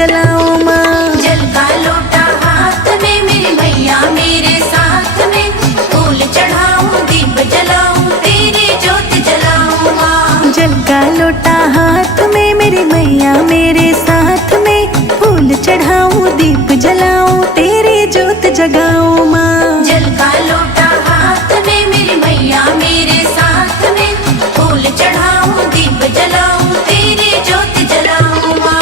जलाऊं माँ। जल का लोटा हाथ में मेरी मैया मेरे साथ में, फूल चढ़ाऊं दीप जलाऊं तेरी ज्योत जलाऊं माँ। जल का लोटा हाथ में मेरी मैया मेरे साथ में, फूल चढ़ाऊं दीप जलाऊं तेरी ज्योत जगाऊं माँ। जल का लोटा हाथ में मेरी मैया मेरे साथ में, फूल चढ़ाऊं दीप जलाऊं तेरी ज्योत जलाऊं माँ।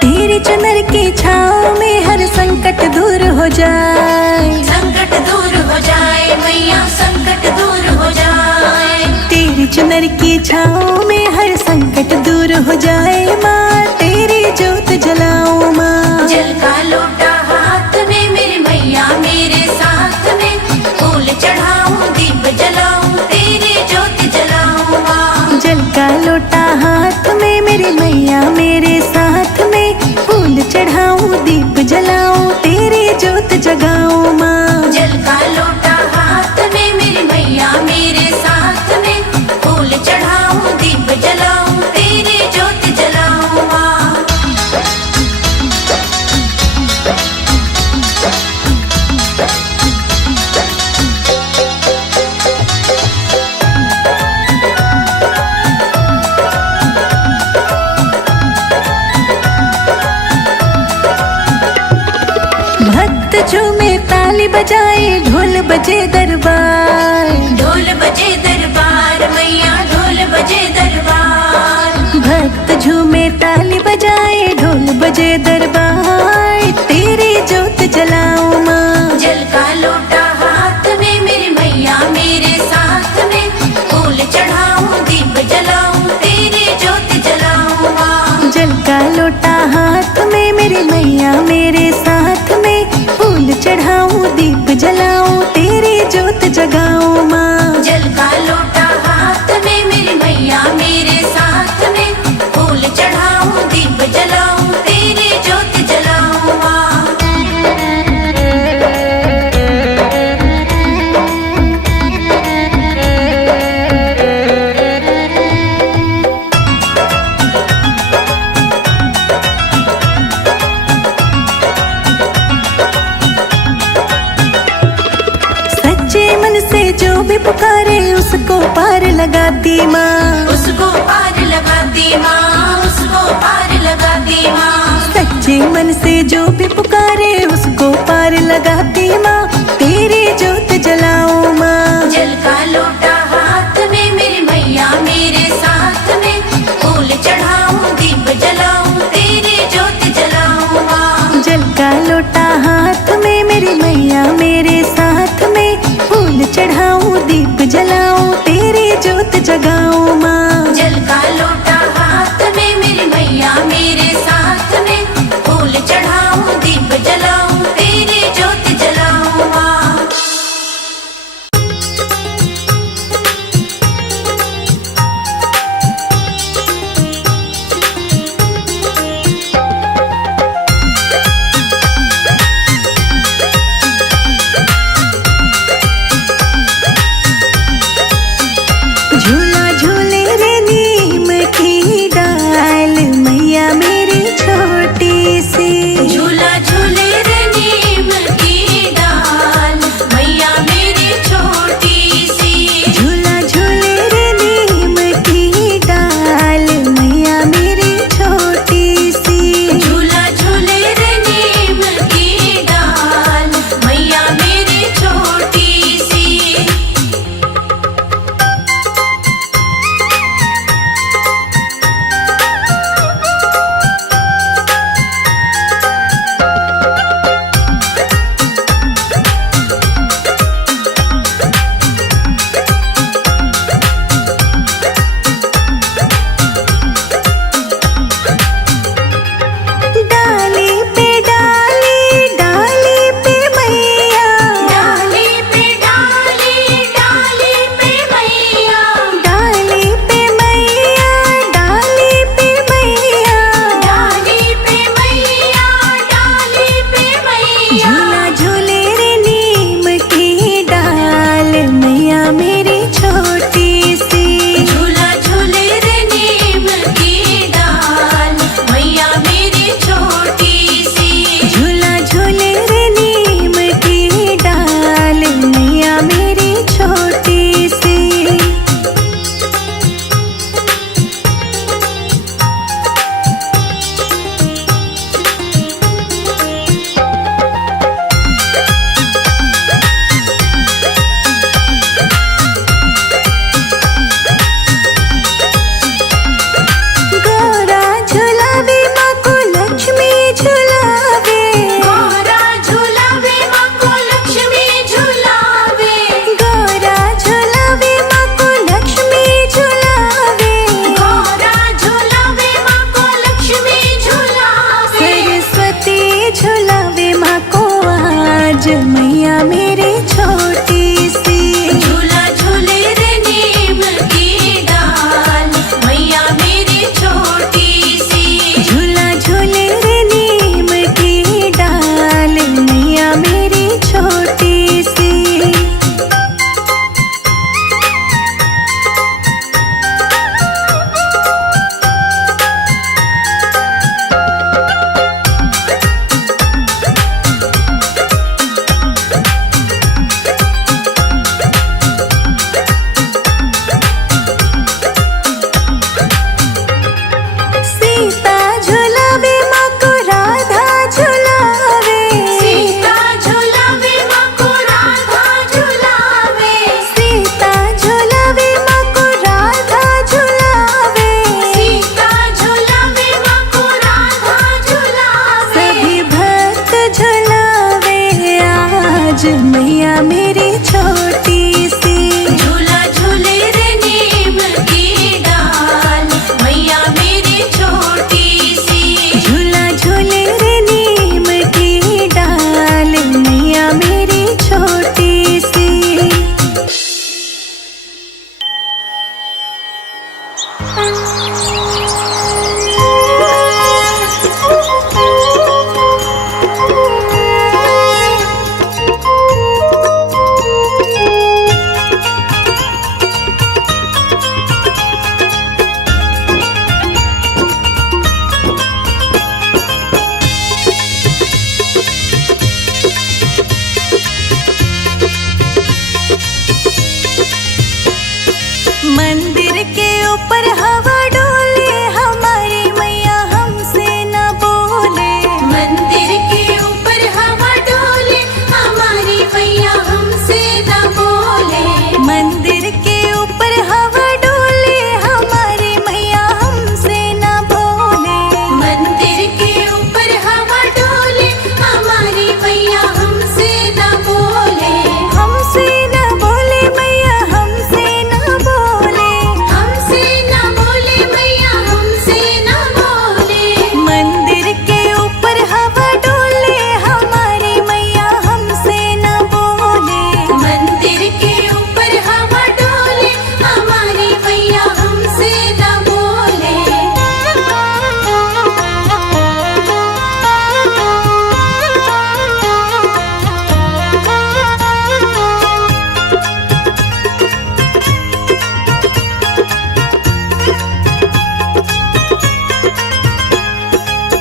तेरी चुनर की छाँव में हर संकट दूर हो जाए, संकट दूर हो जाए मैया संकट दूर हो जाए। तेरी चुनर की छाँव में हर संकट दूर हो जाए माँ, तेरी ज्योत जलाऊं माँ। जल का लोटा हाथ में मेरी मैया मेरे साथ में, फूल चढ़ाऊं दीप जलाऊं तेरी ज्योत जलाऊं माँ। जल का लोटा हाथ में मेरी मैया मेरे साथ में, फूल चढ़ाऊं दीप जलाऊं तेरी ज्योत जगाऊं माँ। जल का लोटा हाथ में मेरी मैया मेरे साथ में, फूल चढ़ाऊं दीप जलाऊं तेरी ज्योत जलाऊं माँ। भक्त झूमे ताली बजाए ढोल बजे दरबार, ढोल बजे दरबार मैया ढोल बजे दरबार। भक्त झूमे ताली बजाए ढोल बजे दरबार, तेरी ज्योत जलाऊं माँ। जल का लोटा हाथ में मेरी मैया मेरे साथ में, फूल चढ़ाऊं दीप जलाऊं तेरी ज्योत जलाऊं माँ। जल का लोटा हाथ में मेरी मैया मेरे साथ में, फूल चढ़ाऊं दीप जलाऊं तेरी ज्योत जगाऊं माँ। जल का लोटा हाथ में मेरी मैया मेरे साथ में, फूल चढ़ाऊं दीप जलाऊं तेरी ज्योत जलाऊं माँ। सच्चे मन से जो भी पुकारे उसको पार लगाती माँ। उसको पार लगाती माँ, उसको पार लगाती माँ। सच्चे मन से जो भी पुकारे उसको पार लगाती माँ, तेरी ज्योत जलाऊं माँ। जल का लोटा हाथ में मेरी मैया मेरे साथ में, फूल चढ़ाऊं दीप जलाऊं तेरी ज्योत जलाऊं माँ। जल का लोटा हाथ में मेरी मैया मेरे साथ में, फूल चढ़ाऊं दीप जलाऊं तेरी ज्योत जगाऊं माँ। जल का लोटा हाथ में मेरी मैया मेरे साथ में, फूल चढ़ाऊं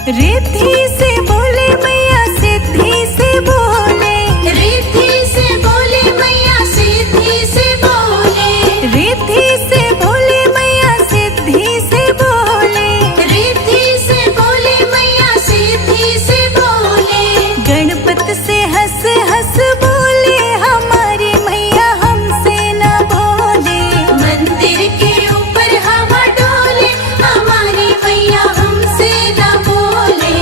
रिद्धि से बोले मैया सिद्धि से बोले, रिद्धि से बोले मैया सिद्धि से बोले, रिद्धि से बोले मैया सिद्धि से बोले, रिद्धि से बोले मैया सिद्धि से बोले। गणपत से हंस हंस बोले हमारी मैया हमसे न बोले, मंदिर के ऊपर हवा डोले हमारी मैया हमसे न बोले।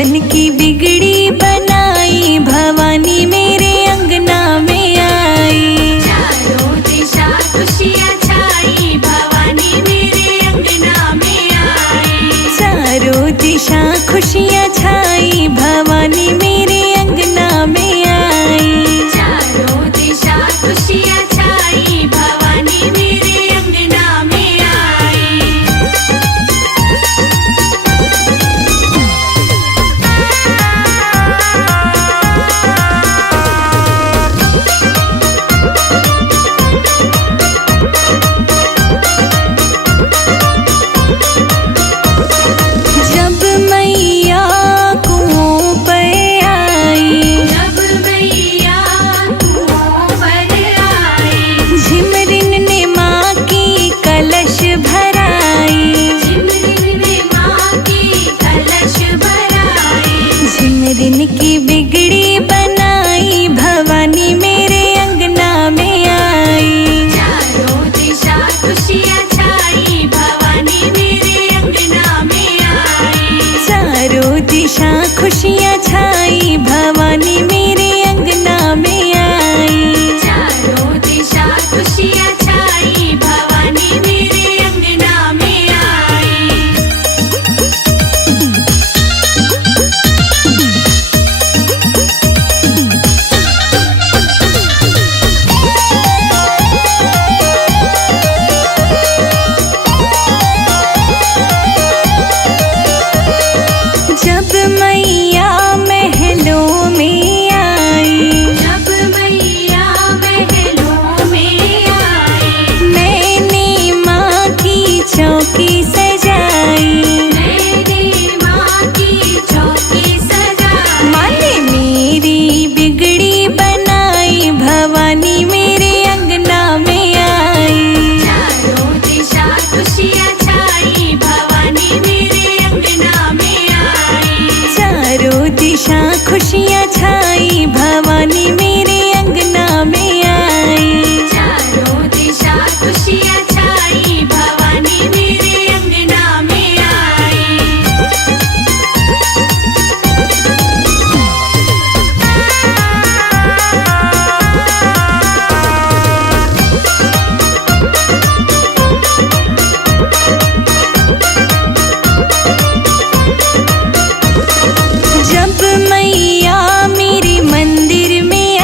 बन की बिगड़ी बनाई, भवानी मेरे अंगना में आई। चारों दिशा खुशियाँ छाई, भवानी मेरे अंगना में आई। चारों दिशा खुशियाँ छाई, भवानी मेरे अंगना में आई। चारों दिशा खुशियाँ छाई, भवानी मेरे अंगना में आई। जब मैया कुओं पर आई, जब मैया कुओं पर आई। झिमरिन ने माँ की कलश भराई। झिमरिन ने माँ की कलश भराई। झिमरिन की बिगड़ी बनाई, भवानी मेरे अंगना में आई। चारों दिशा खुशियाँ छाई, भवानी मेरे अंगना में आई। चारों दिशा खुशियाँ छाई, भवानी मेरे अंगना में आई। चारों दिशा खुशियाँ छाई, भवानी मेरे अंगना में आई। जब मैया महलों में आई, जब मैया महलों में आई। मैंने माँ की चौकी सजाई। मैंने माँ की चौकी सजाई। माँ ने मेरी बिगड़ी बनाई, भवानी मेरे अंगना में आई। चारों दिशा खुशियाँ छाई, भवानी मेरे अंगना में आई। चारों दिशा खुशियाँ छाई, भवानी मेरे अंगना में आई। चारों दिशा खुशियाँ छाई, भवानी मेरे अंगना में आई। जब मैया मेरे मंदिर में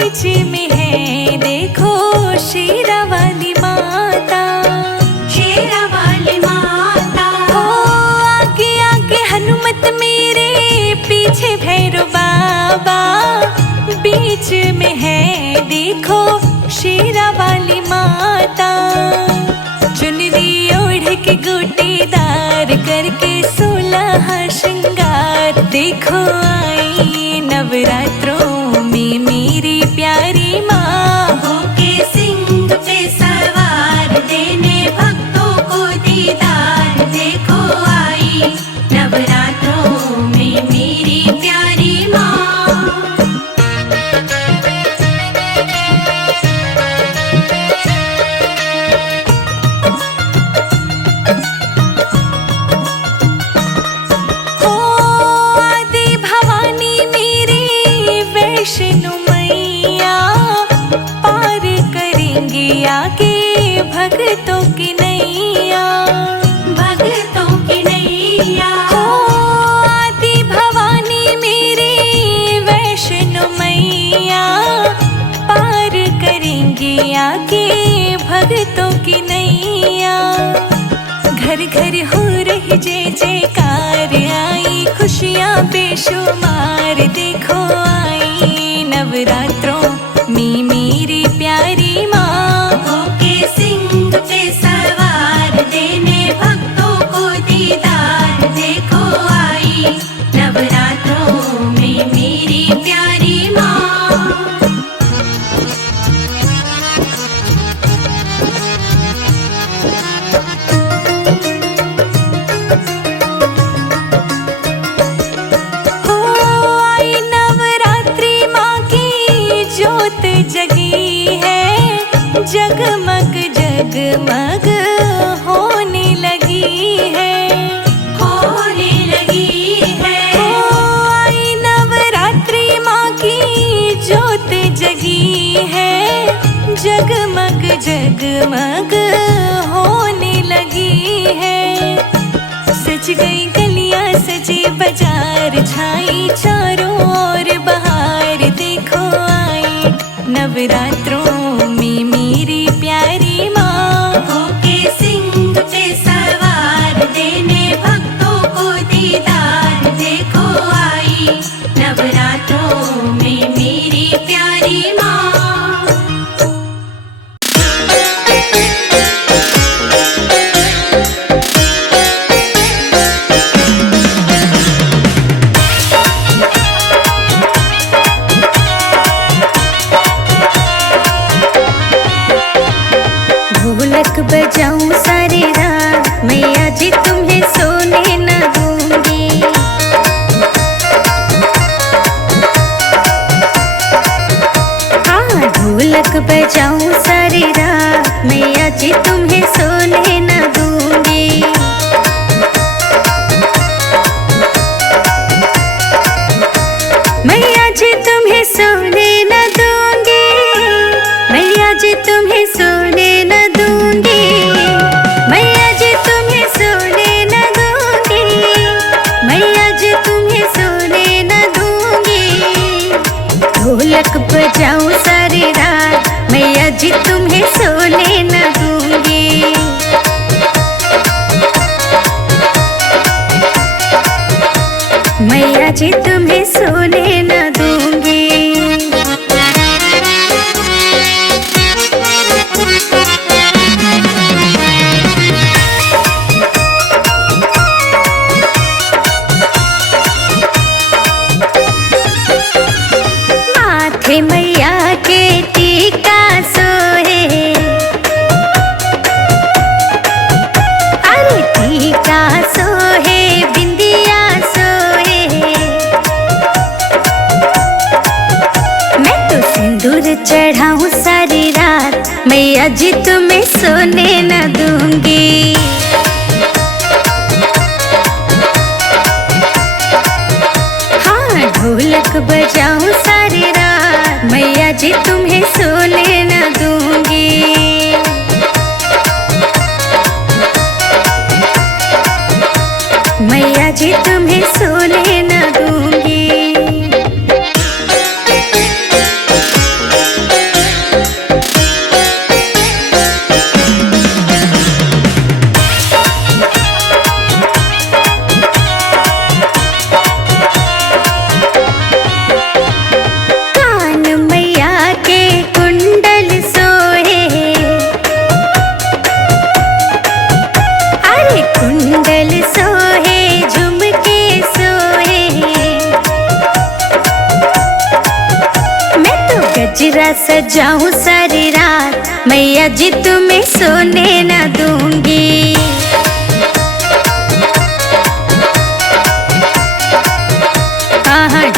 बीच में है देखो शेरा वाली माता। शेरा वाली माता। ओ आगे आगे हनुमत मेरे, पीछे भैरव बाबा, बीच में है देखो शेरा वाली माता। चुनरी ओढ़ के गोटेदार करके 16 श्रृंगार, देखो आई नवरात्रों में मेरी प्यारी माँ। होके सिंह पे सवार, देने भक्तों को दीदार, देखो आई नवरात्रों में मेरी प्यारी माँ। हो आदि भवानी मेरी वैष्णो मैया, पार करेंगे आगे भक्तों की नैया। भक्तों की नैया। हो आदि भवानी मेरी वैष्णो मैया, पार करेंगे आगे भक्तों की नैया। घर घर हो रही जय जयकार, आई खुशियाँ बेशुमार, देखो आई नवरात्रों में मेरी प्यारी माँ। होके सिंह पे सवार, देने भक्तों को दीदार, देखो आई नवरात्रों में मेरी प्यारी माँ। हो आई नवरात्रि माँ की ज्योत जगी है, जगमग जगमग होने लगी है। होने लगी है। हो आई नवरात्रि माँ की ज्योत जगी है, जगमग जगमग होने लगी है। सज गई गलियां सजे बाजार, छाई चारों ओर बहार, देखो आई नवरात्रों में मेरी प्यारी माँ। होके सिंह पे सवार, देने भक्तों को दीदार, देखो आई नवरात्रों में मेरी प्यारी माँ। ढोलक बजाऊं सारी रात, मैया जी तुम्हें सोने न दूंगी। हाँ ढोलक बजाऊं सारी रात, मैया जी तुम्हें सोने न दूंगी। मैया जी तुम्हें सोने न दूंगी, मैया जी तुम्हें सोने न दूंगी, मैया जी तुम्हें सोने न दूंगी, मैया जी तुम्हें सोने न दूंगी। ढोलक बजाऊं सारी रात, मैया जी तुम्हें सोने न दूंगी। मैया जी तुम्हें सोने न दूंगी। माथे मैया के टीका सोहे, अरे टीका सोहे बिंदिया सोहे। मैं तो सिंदूर चढ़ाऊं सारी रात, मैया जी तुम्हें सोने न दूंगी। हाँ ढोलक बजाऊं सारी रात, मैया जी तुम्हें सोने न दूंगी। मैया जी तुम्हें सोने न दूंगी। सजा सजाऊं सारी रात, मैया जी तुम्हें सोने न दूंगी।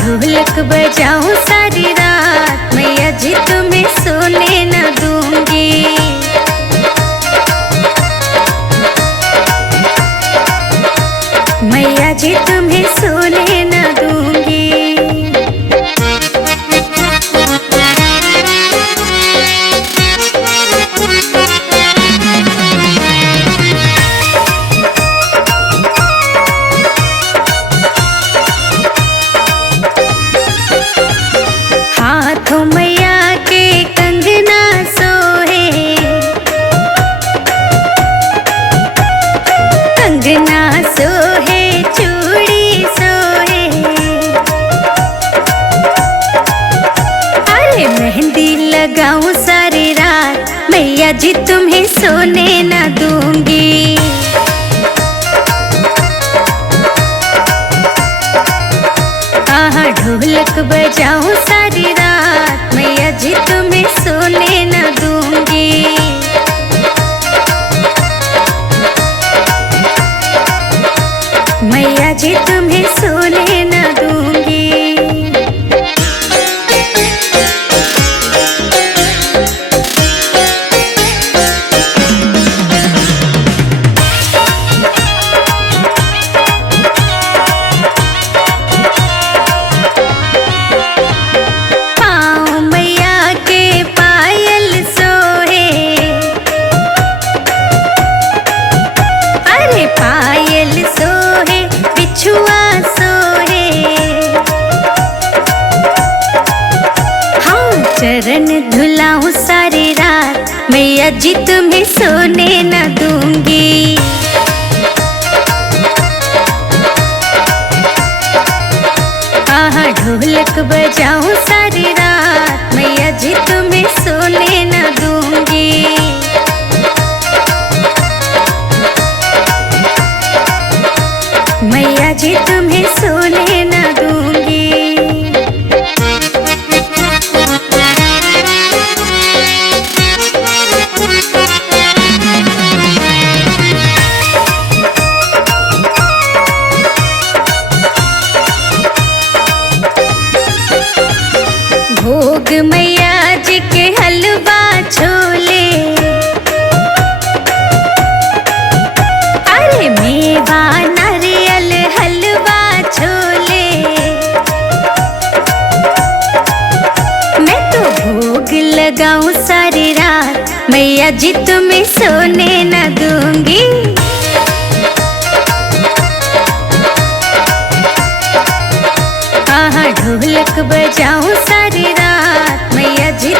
ढोलक बजाऊं सारी रात, मैया जी तुम्हें सोने न दूंगी। मैया जी तुम्हें सोने न दूंगी। हाथों मैया के कंगना सोहे, कंगना सोहे चूड़ी सोहे। अरे मेहंदी लगाऊं सारी रात, मैया जी तुम्हें सोने न दूंगी। ढोलक बजाऊं सारी रात, मैया जी तुम्हें सोने न दूंगी। मैया जी तुम्हें सोने न दूंगी। चरण धुलाऊं सारी रात, मैया जी तुम्हें सोने न दूंगी। ढोलक बजाऊं सारी रात, मैया जी तुम्हें सोने न दूंगी। मैया जी तुम्हें सोने न दूंगी। भोग मैया जी के हलवा छोले, अरे मेवा नारियल हलवा छोले। मैं तो भोग लगाऊं सारी रात, मैया जी तुम्हें सोने न दूंगी। ढोलक बजाऊं सारी रात, मैया जी